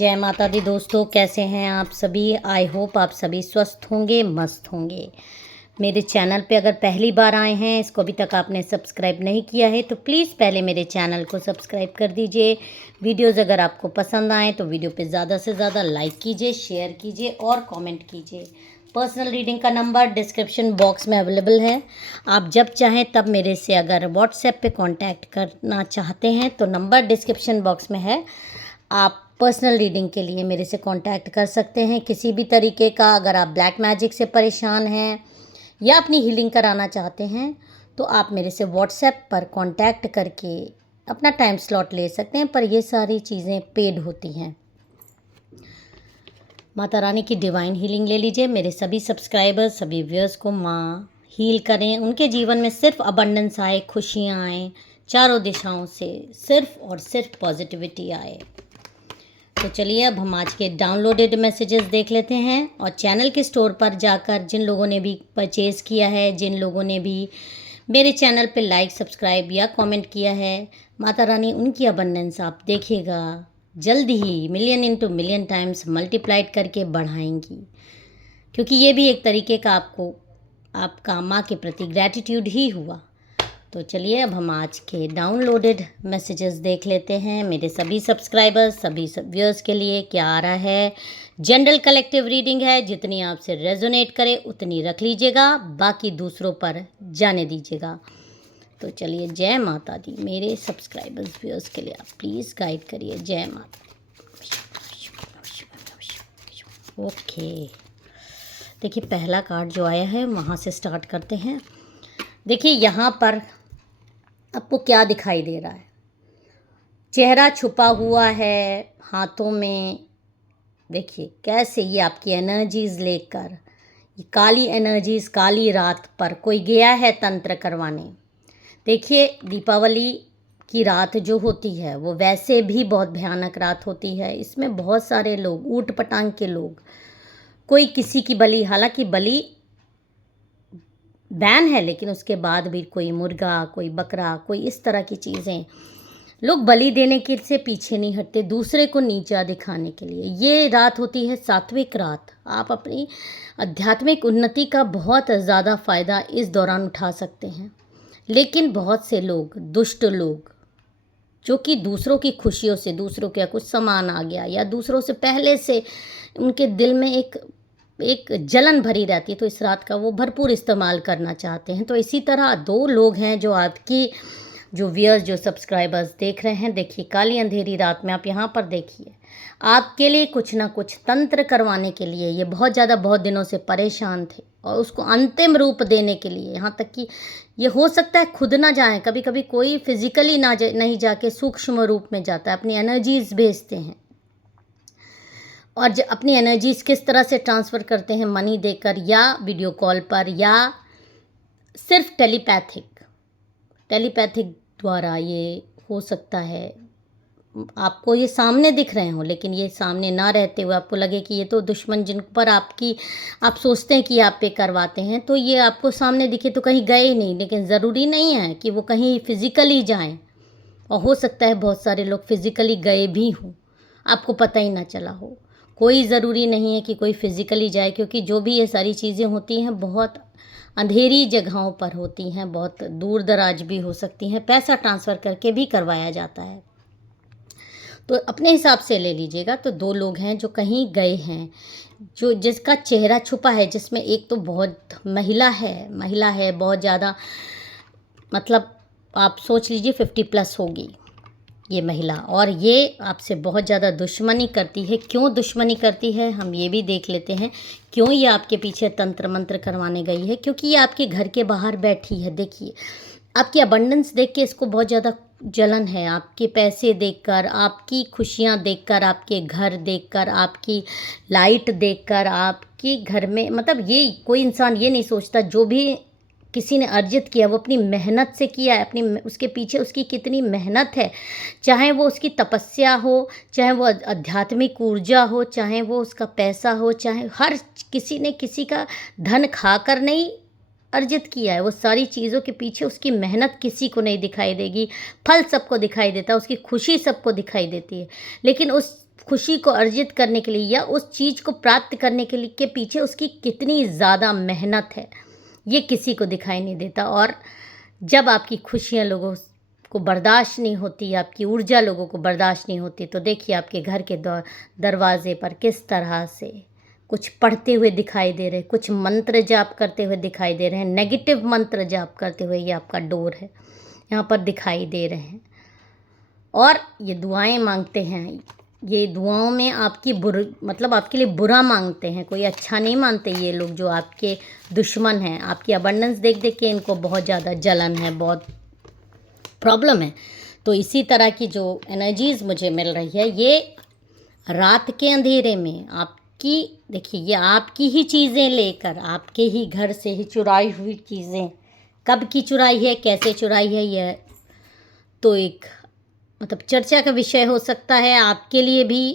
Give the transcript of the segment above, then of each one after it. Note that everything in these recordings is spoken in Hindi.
जय माता दी दोस्तों, कैसे हैं आप सभी। आई होप आप सभी स्वस्थ होंगे, मस्त होंगे। मेरे चैनल पे अगर पहली बार आए हैं, इसको अभी तक आपने सब्सक्राइब नहीं किया है तो प्लीज़ पहले मेरे चैनल को सब्सक्राइब कर दीजिए। वीडियोस अगर आपको पसंद आए तो वीडियो पे ज़्यादा से ज़्यादा लाइक कीजिए, शेयर कीजिए और कमेंट कीजिए। पर्सनल रीडिंग का नंबर डिस्क्रिप्शन बॉक्स में अवेलेबल है। आप जब चाहें तब मेरे से अगर व्हाट्सएप पे कांटेक्ट करना चाहते हैं तो नंबर डिस्क्रिप्शन बॉक्स में है। आप पर्सनल रीडिंग के लिए मेरे से कांटेक्ट कर सकते हैं किसी भी तरीके का। अगर आप ब्लैक मैजिक से परेशान हैं या अपनी हीलिंग कराना चाहते हैं तो आप मेरे से व्हाट्सएप पर कांटेक्ट करके अपना टाइम स्लॉट ले सकते हैं, पर ये सारी चीज़ें पेड होती हैं। माता रानी की डिवाइन हीलिंग ले लीजिए। मेरे सभी सब्सक्राइबर्स, सभी व्यूअर्स को माँ हील करें, उनके जीवन में सिर्फ अबंडेंस आए, खुशियाँ आए, चारों दिशाओं से सिर्फ और सिर्फ पॉजिटिविटी आए। तो चलिए अब हम आज के डाउनलोडेड मैसेजेस देख लेते हैं। और चैनल के स्टोर पर जाकर जिन लोगों ने भी परचेज़ किया है, जिन लोगों ने भी मेरे चैनल पे लाइक, सब्सक्राइब या कमेंट किया है, माता रानी उनकी अबंडेंस आप देखिएगा जल्द ही million into million times multiplied करके बढ़ाएंगी, क्योंकि ये भी एक तरीके का आपको आपका माँ के प्रति ग्रैटिट्यूड ही हुआ। तो चलिए अब हम आज के डाउनलोडेड मैसेजेस देख लेते हैं। मेरे सभी सब्सक्राइबर्स, सभी व्यूअर्स के लिए क्या आ रहा है। जनरल कलेक्टिव रीडिंग है, जितनी आपसे रेजोनेट करे उतनी रख लीजिएगा, बाकी दूसरों पर जाने दीजिएगा। तो चलिए, जय माता दी। मेरे सब्सक्राइबर्स, व्यूअर्स के लिए आप प्लीज़ गाइड करिए। जय माता दी। ओके, देखिए पहला कार्ड जो आया है वहाँ से स्टार्ट करते हैं। देखिए यहाँ पर आपको क्या दिखाई दे रहा है। चेहरा छुपा हुआ है हाथों में। देखिए कैसे ये आपकी एनर्जीज़ लेकर, ये काली एनर्जीज़ काली रात पर कोई गया है तंत्र करवाने। देखिए दीपावली की रात जो होती है वो वैसे भी बहुत भयानक रात होती है। इसमें बहुत सारे लोग, ऊट पटांग के लोग, कोई किसी की बलि, हालांकि बलि बैन है लेकिन उसके बाद भी कोई मुर्गा, कोई बकरा, कोई इस तरह की चीज़ें लोग बलि देने के से पीछे नहीं हटते, दूसरे को नीचा दिखाने के लिए। ये रात होती है सात्विक रात। आप अपनी आध्यात्मिक उन्नति का बहुत ज़्यादा फ़ायदा इस दौरान उठा सकते हैं। लेकिन बहुत से लोग, दुष्ट लोग, जो कि दूसरों की खुशियों से, दूसरों का कुछ सामान आ गया या दूसरों से पहले से उनके दिल में एक जलन भरी रहती है, तो इस रात का वो भरपूर इस्तेमाल करना चाहते हैं। तो इसी तरह दो लोग हैं जो आपकी, जो व्यूअर्स, जो सब्सक्राइबर्स देख रहे हैं। देखिए काली अंधेरी रात में आप यहाँ पर देखिए, आपके लिए कुछ ना कुछ तंत्र करवाने के लिए ये बहुत दिनों से परेशान थे और उसको अंतिम रूप देने के लिए, यहाँ तक कि ये हो सकता है खुद ना जाएं, कभी कभी कोई फिजिकली नहीं जाके सूक्ष्म रूप में जाता है, अपनी एनर्जीज भेजते हैं। और अपनी एनर्जीज किस तरह से ट्रांसफ़र करते हैं, मनी देकर या वीडियो कॉल पर या सिर्फ टेलीपैथिक द्वारा ये हो सकता है। आपको ये सामने दिख रहे हो लेकिन ये सामने ना रहते हुए आपको लगे कि ये तो दुश्मन जिन पर आप सोचते हैं कि आप पे करवाते हैं, तो ये आपको सामने दिखे तो कहीं गए ही नहीं। लेकिन ज़रूरी नहीं है कि वो कहीं फिज़िकली जाएं, और हो सकता है बहुत सारे लोग फिज़िकली गए भी हों, आपको पता ही ना चला हो। कोई ज़रूरी नहीं है कि कोई फिज़िकली जाए, क्योंकि जो भी ये सारी चीज़ें होती हैं बहुत अंधेरी जगहों पर होती हैं, बहुत दूर दराज भी हो सकती हैं, पैसा ट्रांसफ़र करके भी करवाया जाता है। तो अपने हिसाब से ले लीजिएगा। तो दो लोग हैं जो कहीं गए हैं, जो जिसका चेहरा छुपा है, जिसमें एक तो बहुत महिला है बहुत ज़्यादा, मतलब आप सोच लीजिए 50+ होगी ये महिला, और ये आपसे बहुत ज़्यादा दुश्मनी करती है। क्यों दुश्मनी करती है हम ये भी देख लेते हैं। क्यों ये आपके पीछे तंत्र मंत्र करवाने गई है, क्योंकि ये आपके घर के बाहर बैठी है। देखिए आपकी अबंडेंस देख के इसको बहुत ज़्यादा जलन है, आपके पैसे देखकर, आपकी खुशियाँ देखकर, आपके घर देखकर, आपकी लाइट देखकर, आपके घर में, मतलब ये कोई इंसान ये नहीं सोचता जो भी किसी ने अर्जित किया वो अपनी मेहनत से किया है, उसके पीछे उसकी कितनी मेहनत है, चाहे वो उसकी तपस्या हो, चाहे वो आध्यात्मिक ऊर्जा हो, चाहे वो उसका पैसा हो, चाहे हर किसी ने किसी का धन खाकर नहीं अर्जित किया है। वो सारी चीज़ों के पीछे उसकी मेहनत किसी को नहीं दिखाई देगी, फल सबको दिखाई देता है, उसकी खुशी सबको दिखाई देती है, लेकिन उस खुशी को अर्जित करने के लिए या उस चीज़ को प्राप्त करने के लिए के पीछे उसकी कितनी ज़्यादा मेहनत है, ये किसी को दिखाई नहीं देता। और जब आपकी खुशियाँ लोगों को बर्दाश्त नहीं होती, आपकी ऊर्जा लोगों को बर्दाश्त नहीं होती, तो देखिए आपके घर के दरवाजे पर किस तरह से कुछ पढ़ते हुए दिखाई दे रहे, कुछ मंत्र जाप करते हुए दिखाई दे रहे हैं, नेगेटिव मंत्र जाप करते हुए, ये आपका डोर है, यहाँ पर दिखाई दे रहे हैं। और ये दुआएं मांगते हैं, ये दुआओं में आपकी मतलब आपके लिए बुरा मांगते हैं, कोई अच्छा नहीं मानते ये लोग जो आपके दुश्मन हैं। आपकी अबंडेंस देख देख के इनको बहुत ज़्यादा जलन है, बहुत प्रॉब्लम है। तो इसी तरह की जो एनर्जीज़ मुझे मिल रही है, ये रात के अंधेरे में आपकी, देखिए ये आपकी ही चीज़ें लेकर, आपके ही घर से ही चुराई हुई चीज़ें, कब की चुराई है, कैसे चुराई है, यह तो एक मतलब चर्चा का विषय हो सकता है आपके लिए भी,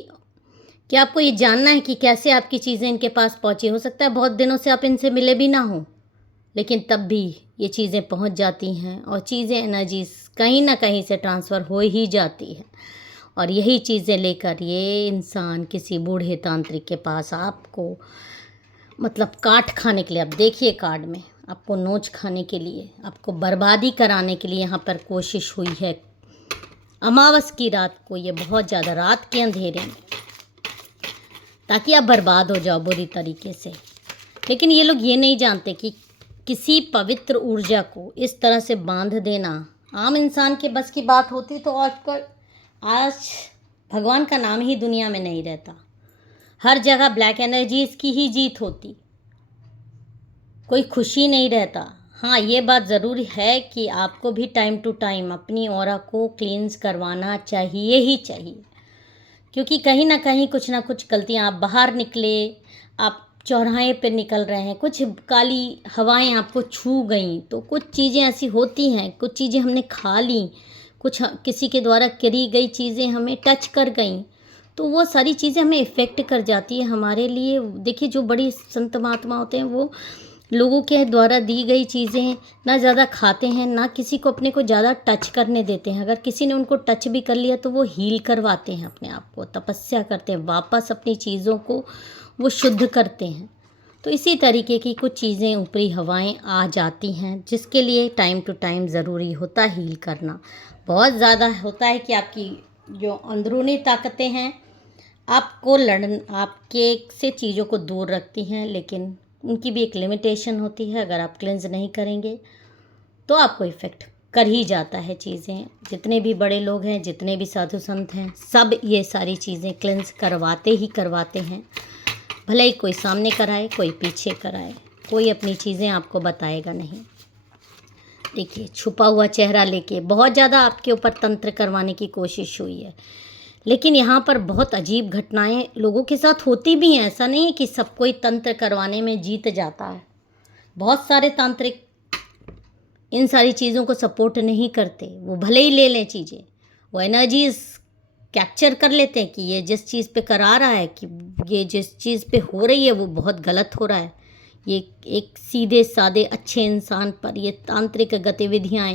कि आपको ये जानना है कि कैसे आपकी चीज़ें इनके पास पहुँची। हो सकता है बहुत दिनों से आप इनसे मिले भी ना हो, लेकिन तब भी ये चीज़ें पहुँच जाती हैं और चीज़ें, एनर्जीज कहीं ना कहीं से ट्रांसफ़र हो ही जाती है। और यही चीज़ें लेकर ये इंसान किसी बूढ़े तांत्रिक के पास आपको मतलब काट खाने के लिए, आप देखिए कार्ड में, आपको नोच खाने के लिए, आपको बर्बादी कराने के लिए यहाँ पर कोशिश हुई है। अमावस की रात को, ये बहुत ज़्यादा रात के अंधेरे में, ताकि आप बर्बाद हो जाओ बुरी तरीके से। लेकिन ये लोग ये नहीं जानते कि किसी पवित्र ऊर्जा को इस तरह से बांध देना आम इंसान के बस की बात होती तो आज भगवान का नाम ही दुनिया में नहीं रहता। हर जगह ब्लैक एनर्जीज की ही जीत होती, कोई खुशी नहीं रहता। हाँ, ये बात ज़रूर है कि आपको भी टाइम टू टाइम अपनी ऑरा को क्लींस करवाना चाहिए ही चाहिए, क्योंकि कहीं ना कहीं कुछ ना कुछ गलतियाँ, आप बाहर निकले, आप चौराहे पे निकल रहे हैं, कुछ काली हवाएं आपको छू गई, तो कुछ चीज़ें ऐसी होती हैं, कुछ चीज़ें हमने खा ली, कुछ किसी के द्वारा करी गई चीज़ें हमें टच कर गई, तो वो सारी चीज़ें हमें इफ़ेक्ट कर जाती है हमारे लिए। देखिए जो बड़ी संत महात्मा होते हैं, वो लोगों के द्वारा दी गई चीज़ें ना ज़्यादा खाते हैं, ना किसी को अपने को ज़्यादा टच करने देते हैं। अगर किसी ने उनको टच भी कर लिया तो वो हील करवाते हैं अपने आप को, तपस्या करते हैं, वापस अपनी चीज़ों को वो शुद्ध करते हैं। तो इसी तरीके की कुछ चीज़ें, ऊपरी हवाएं आ जाती हैं, जिसके लिए टाइम टू टाइम ज़रूरी होता हील करना। बहुत ज़्यादा होता है कि आपकी जो अंदरूनी ताकतें हैं आपको आपके से चीज़ों को दूर रखती हैं, लेकिन उनकी भी एक लिमिटेशन होती है। अगर आप क्लेंज नहीं करेंगे तो आपको इफ़ेक्ट कर ही जाता है चीज़ें। जितने भी बड़े लोग हैं, जितने भी साधु संत हैं, सब ये सारी चीज़ें क्लेंज करवाते ही करवाते हैं। भले ही कोई सामने कराए, कोई पीछे कराए, कोई अपनी चीज़ें आपको बताएगा नहीं। देखिए छुपा हुआ चेहरा लेके बहुत ज़्यादा आपके ऊपर तंत्र करवाने की कोशिश हुई है, लेकिन यहाँ पर बहुत अजीब घटनाएं लोगों के साथ होती भी हैं। ऐसा नहीं है कि सब कोई तंत्र करवाने में जीत जाता है। बहुत सारे तांत्रिक इन सारी चीज़ों को सपोर्ट नहीं करते। वो भले ही ले लें चीज़ें, वो एनर्जीज कैप्चर कर लेते हैं कि ये जिस चीज़ पे करा रहा है, कि ये जिस चीज़ पे हो रही है वो बहुत गलत हो रहा है। ये एक सीधे सादे अच्छे इंसान पर ये तांत्रिक गतिविधियाँ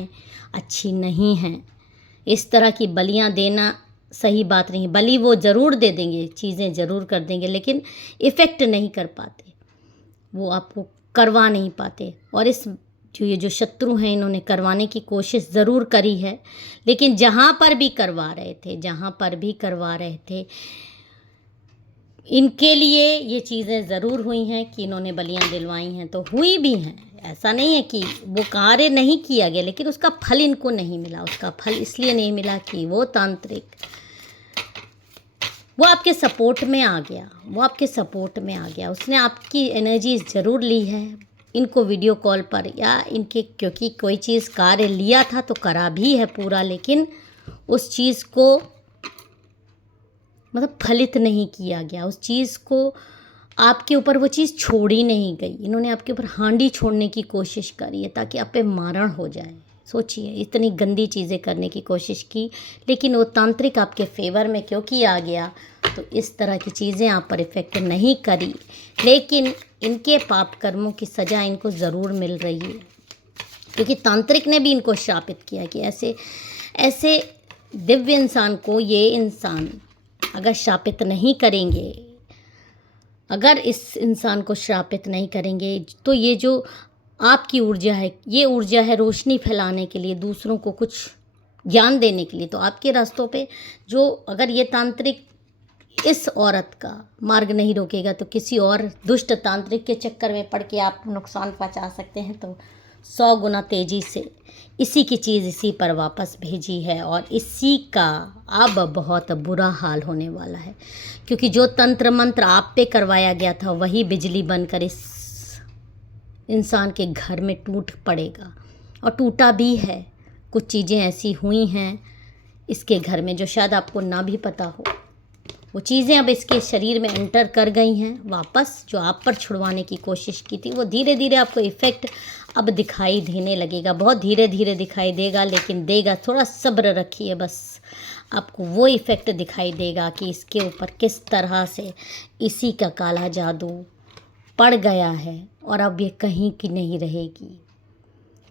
अच्छी नहीं हैं। इस तरह की बलियाँ देना सही बात नहीं। बलि वो ज़रूर दे देंगे, चीज़ें ज़रूर कर देंगे, लेकिन इफ़ेक्ट नहीं कर पाते, वो आपको करवा नहीं पाते। और ये जो शत्रु हैं, इन्होंने करवाने की कोशिश ज़रूर करी है, लेकिन जहाँ पर भी करवा रहे थे इनके लिए ये चीज़ें ज़रूर हुई हैं कि इन्होंने बलियाँ दिलवाई हैं, तो हुई भी हैं। ऐसा नहीं है कि वो कार्य नहीं किया गया, लेकिन उसका फल इनको नहीं मिला। उसका फल इसलिए नहीं मिला कि वो तांत्रिक वो आपके सपोर्ट में आ गया, उसने आपकी एनर्जी ज़रूर ली है। इनको वीडियो कॉल पर या इनके, क्योंकि कोई चीज़ कार्य लिया था तो करा भी है पूरा, लेकिन उस चीज़ को मतलब फलित नहीं किया गया। उस चीज़ को आपके ऊपर वो चीज़ छोड़ी नहीं गई। इन्होंने आपके ऊपर हांडी छोड़ने की कोशिश करी है ताकि आप पे मारण हो जाए। सोचिए, इतनी गंदी चीज़ें करने की कोशिश की, लेकिन वो तांत्रिक आपके फेवर में क्योंकि आ गया, तो इस तरह की चीज़ें आप पर इफ़ेक्ट नहीं करी, लेकिन इनके पाप कर्मों की सज़ा इनको ज़रूर मिल रही है, क्योंकि तांत्रिक ने भी इनको श्रापित किया कि ऐसे दिव्य इंसान को ये इंसान अगर श्रापित नहीं करेंगे, अगर इस इंसान को श्रापित नहीं करेंगे, तो ये जो आपकी ऊर्जा है, ये ऊर्जा है रोशनी फैलाने के लिए, दूसरों को कुछ ज्ञान देने के लिए। तो आपके रास्तों पे जो, अगर ये तांत्रिक इस औरत का मार्ग नहीं रोकेगा तो किसी और दुष्ट तांत्रिक के चक्कर में पड़ के आप नुकसान पहुंचा सकते हैं। तो 100 गुना तेज़ी से इसी की चीज़ इसी पर वापस भेजी है, और इसी का अब बहुत बुरा हाल होने वाला है, क्योंकि जो तंत्र मंत्र आप पे करवाया गया था वही बिजली बनकर इस इंसान के घर में टूट पड़ेगा, और टूटा भी है। कुछ चीज़ें ऐसी हुई हैं इसके घर में जो शायद आपको ना भी पता हो। वो चीज़ें अब इसके शरीर में एंटर कर गई हैं वापस, जो आप पर छुड़वाने की कोशिश की थी। वो धीरे धीरे आपको इफ़ेक्ट अब दिखाई देने लगेगा, बहुत धीरे धीरे दिखाई देगा, लेकिन देगा। थोड़ा सब्र रखिए, बस आपको वो इफ़ेक्ट दिखाई देगा कि इसके ऊपर किस तरह से इसी का काला जादू पड़ गया है, और अब ये कहीं की नहीं रहेगी।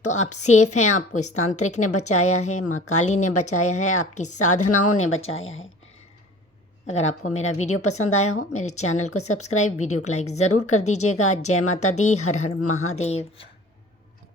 तो आप सेफ़ हैं, आपको इस तांत्रिक ने बचाया है, माँ काली ने बचाया है, आपकी साधनाओं ने बचाया है। अगर आपको मेरा वीडियो पसंद आया हो, मेरे चैनल को सब्सक्राइब, वीडियो को लाइक ज़रूर कर दीजिएगा। जय माता दी, हर हर महादेव।